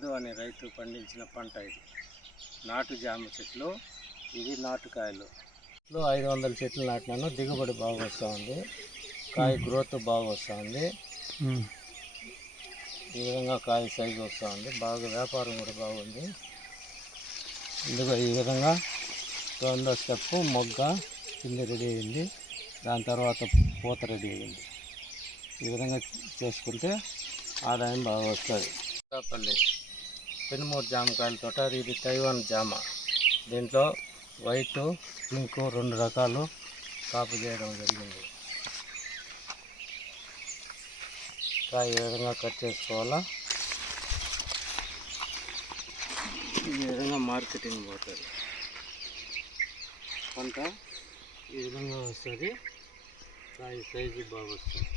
మధు అనే రైతు పండించిన పంట ఇది. నాటు జామ చెట్లు, ఇవి నాటుకాయలు. 500 చెట్లు నాటినాను. దిగుబడి బాగా వస్తూ ఉంది, కాయ గ్రోత్ బాగా వస్తూ ఉంది. ఈ విధంగా కాయ సైజు వస్తూ ఉంది, బాగా వ్యాపారం కూడా బాగుంది. ఇందులో ఈ విధంగా రెండో స్టెప్ మొగ్గ కింద రెడీ అయింది, దాని తర్వాత పూత రెడీ అయింది. ఈ విధంగా చేసుకుంటే ఆదాయం బాగా వస్తుంది. పల్లి పెనుమూరు జామకాయల తోట, ఇది తైవాన్ జామ. దీంట్లో వైట్, పింక్ 2 రకాలు కాపు చేయడం జరిగింది. ఈ విధంగా కట్ చేసుకోవాలా. ఈ విధంగా మార్కెటింగ్ పోతుంది పంట. ఈ విధంగా వస్తుంది, కాయ సైజు బాగా వస్తుంది.